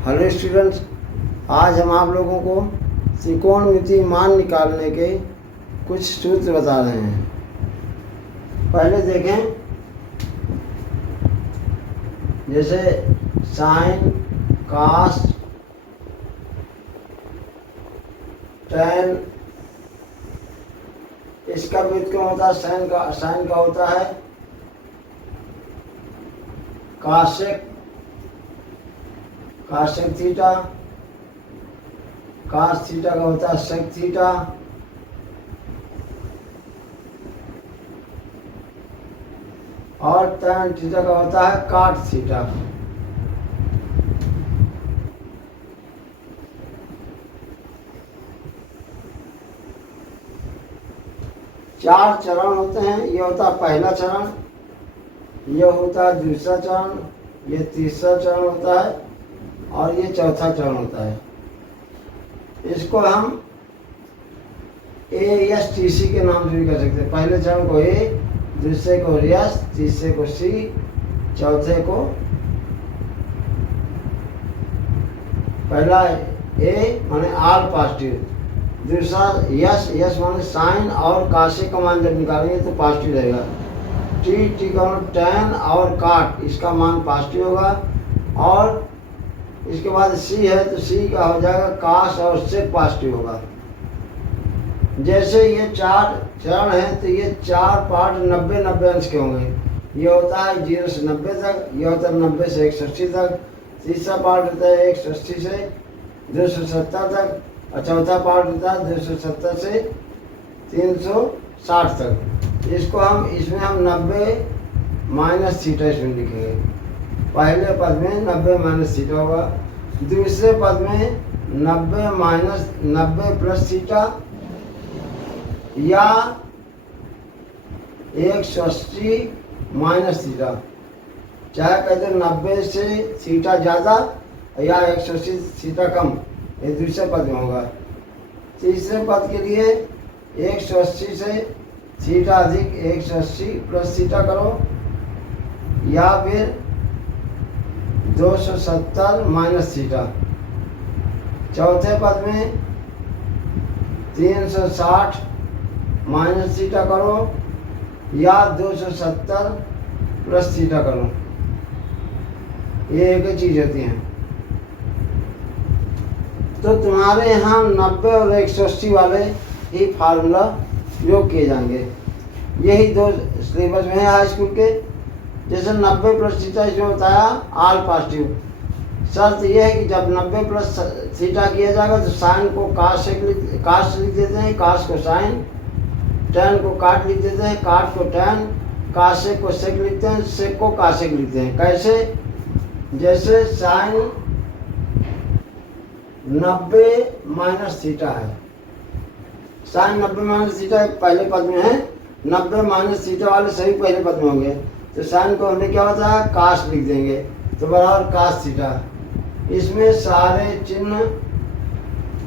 Hello students, आज हम आप लोगों को त्रिकोणमितीय मान निकालने के कुछ सूत्र बता रहे हैं। पहले देखें, जैसे साइन, कास, टैन, इसका व्युत्क्रम होता है साइन का होता है कासेक थीटा, कास थीटा का होता है सेक थीटा, और टैन थीटा का होता है काट थीटा। चार चरण होते हैं। ये होता है पहला चरण, ये होता है दूसरा चरण, ये तीसरा चरण होता है और ये चौथा चरण होता है। इसको हम ASTC के नाम से भी कर सकते हैं। पहले चरण को A, दूसरे को S, तीसरे को C, चौथे को पहला A माने ऑल पॉजिटिव, दूसरा यस माने साइन और कासे का मान जब निकालेंगे तो पॉजिटिव रहेगा। टी का टैन और काट, इसका मान पॉजिटिव होगा। और इसके बाद सी है तो सी का हो जाएगा कास और सेक पॉजिटिव होगा। जैसे ये चार चरण हैं तो ये चार पार्ट 90-90 अंश के होंगे। ये होता है 0 से 90 तक, ये होता है 90 से 180 तक, तीसरा पार्ट होता है 180 से 270 तक, और चौथा पार्ट होता है 270 से 360 तक। इसमें हम 90 माइनस थीटा इसमें लिखेंगे। पहले पद में 90 माइनस थीटा होगा, दूसरे पद में 90 प्लस थीटा या 180 माइनस थीटा। चाहे कहते 90 से थीटा ज़्यादा या 180 थीटा कम, ये दूसरे पद में होगा। तीसरे पद के लिए 180 से थीटा अधिक 180 प्लस थीटा करो, या फिर 270 माइनस थीटा। चौथे पद में 360 माइनस थीटा करो या 270 प्लस थीटा करो। ये एक ही चीज़ होती है। तो तुम्हारे यहाँ 90 और 180 वाले ही फार्मूला प्रयोग किए जाएंगे। यही दो सिलेबस में है हाई स्कूल के। जैसे 90 प्लस थीटा इसमें बताया ऑल पॉजिटिव। शर्त यह है कि जब 90 प्लस थीटा किया जाएगा तो साइन को कास लिख देते हैं, कास को साइन, टैन को काट लिख देते हैं, काट को टैन, कासेक को सेक लिखते हैं, सेक को कासेक लिखते हैं। कैसे? जैसे साइन 90 माइनस थीटा है, साइन 90 माइनस थीटा पहले पद में है, 90 माइनस थीटा वाले सभी पहले पद में होंगे। तो साइन को हमने क्या होता है कास लिख देंगे, तो बराबर कास थीटा। इसमें सारे चिन्ह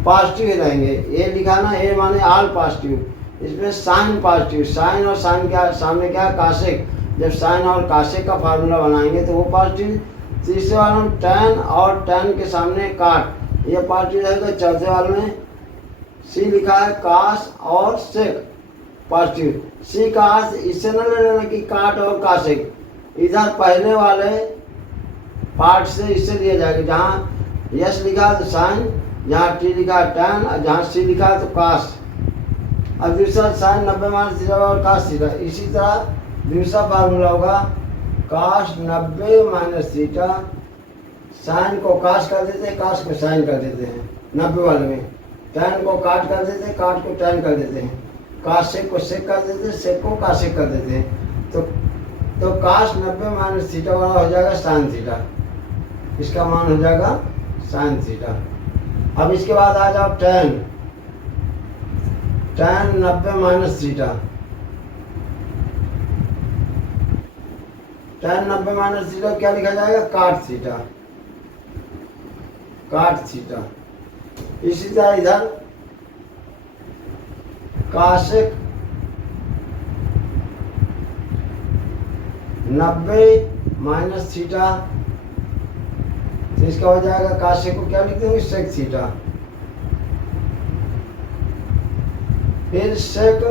पॉजिटिव ही रहेंगे। ए लिखा ना, ए माने ऑल पॉजिटिव। इसमें साइन पॉजिटिव, साइन और साइन क्या सामने क्या है कासेक। जब साइन और कासेक का फार्मूला बनाएंगे तो वो पॉजिटिव। तीसरे वाले में टैन और टैन के सामने काट, ये पॉजिटिव रहेगा। चौथे वाले में सी लिखा है कास और सेक पॉजिटिव। सी का अर्थ इससे न ले लेना कि काट और कासेक, इधर पहले वाले पार्ट से इससे लिया जाएगा। जहाँ यस लिखा है तो साइन, जहाँ टी लिखा है टैन, और जहाँ सी लिखा है तो कास। अब दूसरा साइन 90 माइनस थीटा और कास थीटा। इसी तरह दूसरा फार्मूला होगा कास 90 माइनस थीटा। साइन को कास कर देते हैं, कास को साइन कर देते हैं 90 वाले में। टैन को काट कर देते हैं, काट को टैन कर देते हैं। कासेक को सेक कर देते हैं, सेक को कासेक कर देते हैं। तो कास 90 माइनस थीटा वाला हो जाएगा साइन थीटा। इसका मान हो जाएगा साइन थीटा। अब इसके बाद आ जाओ tan 90 minus theta. Tan 90 minus theta क्या लिखा जाएगा काट थीटा, काट थीटा। इसी तरह इधर कासेक 90 माइनस थीटा, तो इसका हो जाएगा काशेक को क्या लिख देंगे सेक थीटा। फिर सेक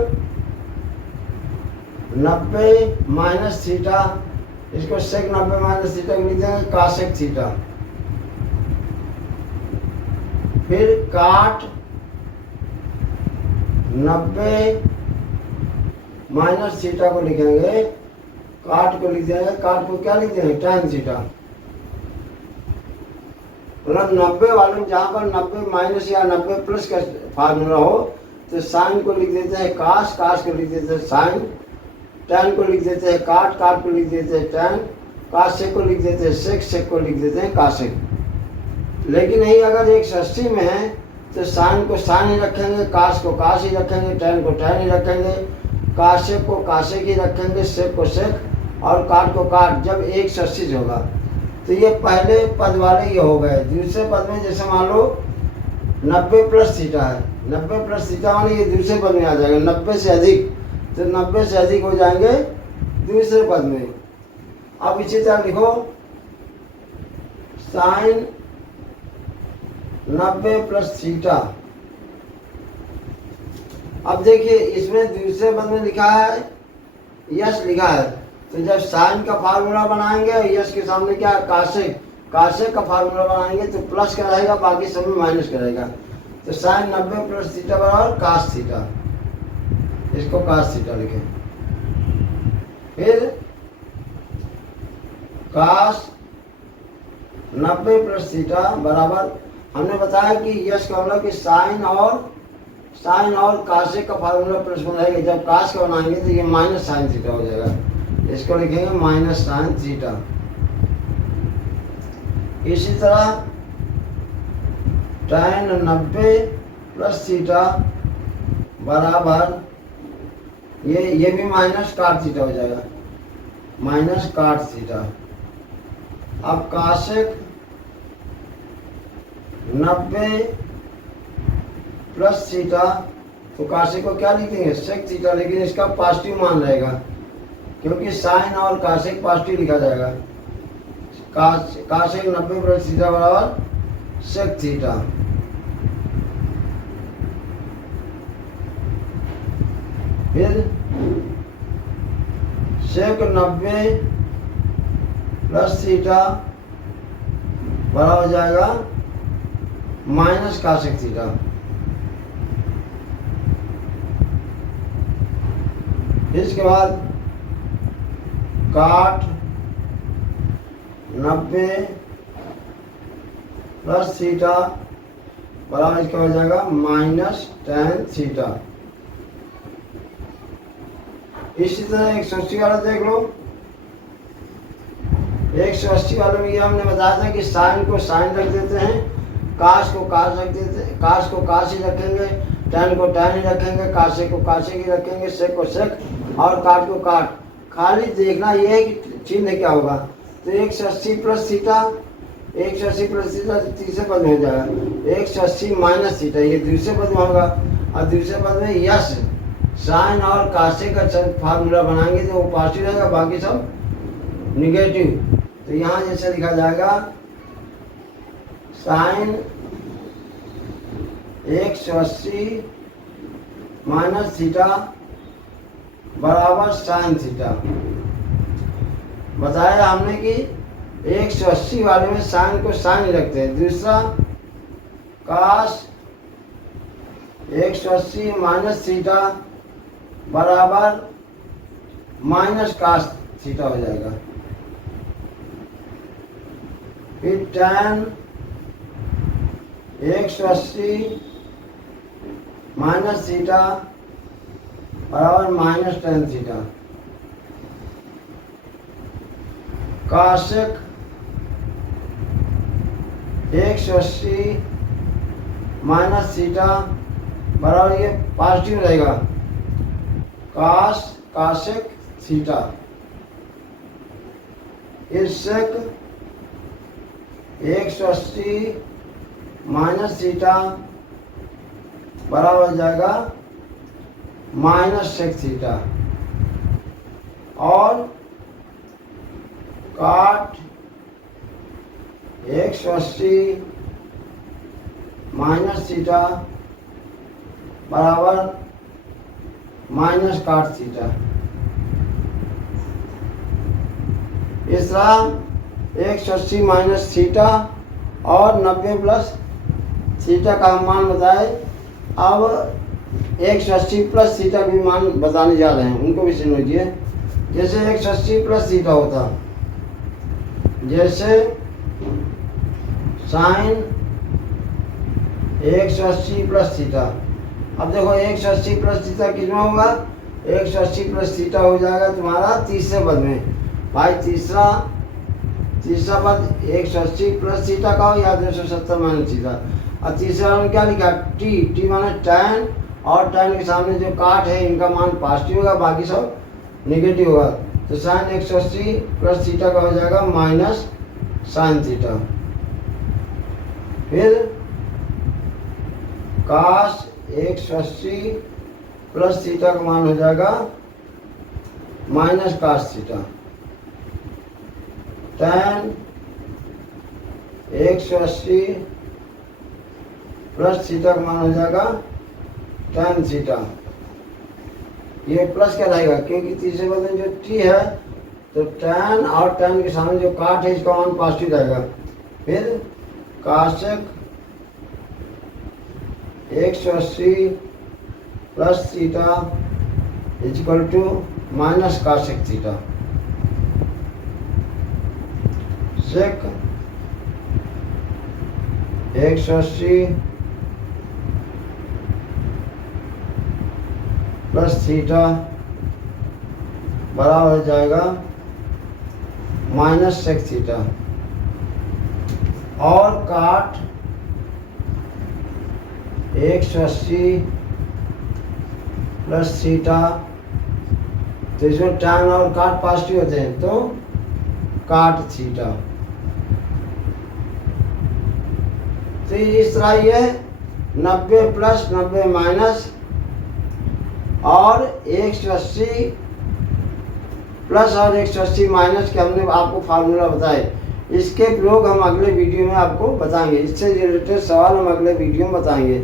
90 माइनस थीटा, इसको सेक 90 माइनस थीटा को लिख देंगे काशेक थीटा। फिर काट 90 माइनस थीटा को लिखेंगे, काट को लिख देंगे, काट को क्या लिख देंगे tan थीटा। मतलब 90 वाले में जहाँ पर 90 माइनस या 90 प्लस का फार्मूला हो तो साइन को लिख देते हैं काश, काश को लिख देते हैं साइन, tan को लिख देते हैं काट, काट को लिख देते हैं tan, काशेक को लिख देते हैं सेक, सेक को लिख देते हैं काशेक। लेकिन नहीं, अगर 180 में है तो साइन को साइन ही रखेंगे, काश को काश ही रखेंगे, tan को tan ही रखेंगे, काशेक को काशेक ही रखेंगे, सेक को सेक और काट को काट जब 180 होगा। तो ये पहले पद वाले ये हो गए। दूसरे पद में जैसे मान लो 90 प्लस थीटा है, 90 प्लस थीटा माने ये दूसरे पद में आ जाएगा। 90 से अधिक, तो 90 से अधिक हो जाएंगे दूसरे पद में। अब इसी तरह लिखो साइन 90 प्लस थीटा। अब देखिए इसमें दूसरे पद में लिखा है यश लिखा है, तो जब साइन का फार्मूला बनाएंगे और यश के सामने क्या काशेक, काशेक का फार्मूला बनाएंगे तो प्लस का रहेगा, बाकी सब में माइनस का रहेगा। तो साइन 90 प्लस थीटा बराबर काश थीटा, इसको काश थीटा लिखें। फिर काश 90 प्लस थीटा बराबर, हमने बताया कि यश का मतलब कि साइन और काशेक का फार्मूला प्लस बनाएंगे, जब काश का बनाएंगे तो ये माइनस साइन थीटा हो जाएगा, इसको लिखेंगे माइनस साइन थीटा। इसी तरह tan 90 प्लस थीटा बराबर ये भी माइनस काट थीटा हो जाएगा, माइनस काट थीटा। अब काशेक 90 प्लस थीटा, तो काशेक को क्या लिख देंगे सेक थीटा, लेकिन इसका पॉजिटिव मान रहेगा क्योंकि साइन और काशेक पॉजिटिव लिखा जाएगा। काशेक 90 प्लस थीटा बराबर सेक थीटा। फिर सेक 90 प्लस थीटा बराबर हो जाएगा माइनस काशेक थीटा। इसके बाद काट 90 प्लस थीटा बराबर इसका हो जाएगा माइनस tan थीटा। इसी तरह 180 वाला देख लो। 180 वाले में ये हमने बताया था कि साइन को साइन रख देते हैं, काश को काश रख देते हैं, काश को काश ही रखेंगे, tan को tan ही रखेंगे, काशेक को काशेक ही रखेंगे, सेक को सेक और काट को काट। खाली देखना ये है कि चिन्ह क्या होगा। तो 180 प्लस थीटा, 180 प्लस थीटा तीसरे पद में हो जाएगा, 180 माइनस थीटा ये दूसरे पद में होगा। और दूसरे पद में यश साइन और काशेक का फार्मूला बनाएंगे तो वो पॉजिटिव रहेगा, बाकी सब निगेटिव। तो यहाँ जैसे लिखा जाएगा साइन 180 माइनस थीटा बराबर साइन थीटा। बताया हमने कि 180 वाले में साइन को साइन ही रखते हैं। दूसरा काश 180 माइनस थीटा बराबर माइनस काश थीटा हो जाएगा। फिर tan 180 माइनस थीटा बराबर minus tan theta. Cosec 180 minus theta बराबर ये पॉजिटिव रहेगा, cosec theta. Sec 180 minus theta बराबर हो जाएगा माइनस सेक थीटा। और काट 180 माइनस थीटा बराबर माइनस काट थीटा। इस तरह 180 माइनस थीटा और 90 प्लस थीटा का हम मान बताए। अब 180 प्लस थीटा भी मान बताने जा रहे हैं, उनको भी समझिए। जैसे 180 प्लस थीटा होता, जैसे साइन 180 प्लस थीटा। अब देखो 180 प्लस थीटा कितना होगा, 180 प्लस थीटा हो जाएगा तुम्हारा तीसरे पद में। भाई तीसरा पद 180 प्लस थीटा का हो या 270 माइनस थीटा। और तीसरा में क्या लिखा, टी माने टैन, और टैन के सामने जो काट है इनका मान पॉजिटिव होगा, बाकी सब नेगेटिव होगा। तो साइन 180 प्लस थीटा का हो जाएगा माइनस साइन थीटा। फिर काश 180 प्लस थीटा का मान हो जाएगा minus cos theta. Tan 180 plus theta का मान हो जाएगा टैन थीटा। ये प्लस क्या रहेगा, क्योंकि तीसरे पद में जो टी है तो टैन और टैन के सामने जो काट है इसका मान पॉजिटिव रहेगा। फिर cosec 180 plus theta equal to minus cosec theta. Sec 180 plus theta बराबर हो जाएगा माइनस सेक थीटा। और काट 180 प्लस थीटा, तो इसमें टैन और काट पॉजिटिव होते हैं तो काट थीटा। तो इस तरह ये 90 प्लस 90 माइनस और 180 प्लस और 180 माइनस के हमने आपको फार्मूला बताए। इसके प्रयोग हम अगले वीडियो में आपको बताएंगे। इससे रिलेटेड सवाल हम अगले वीडियो में बताएंगे।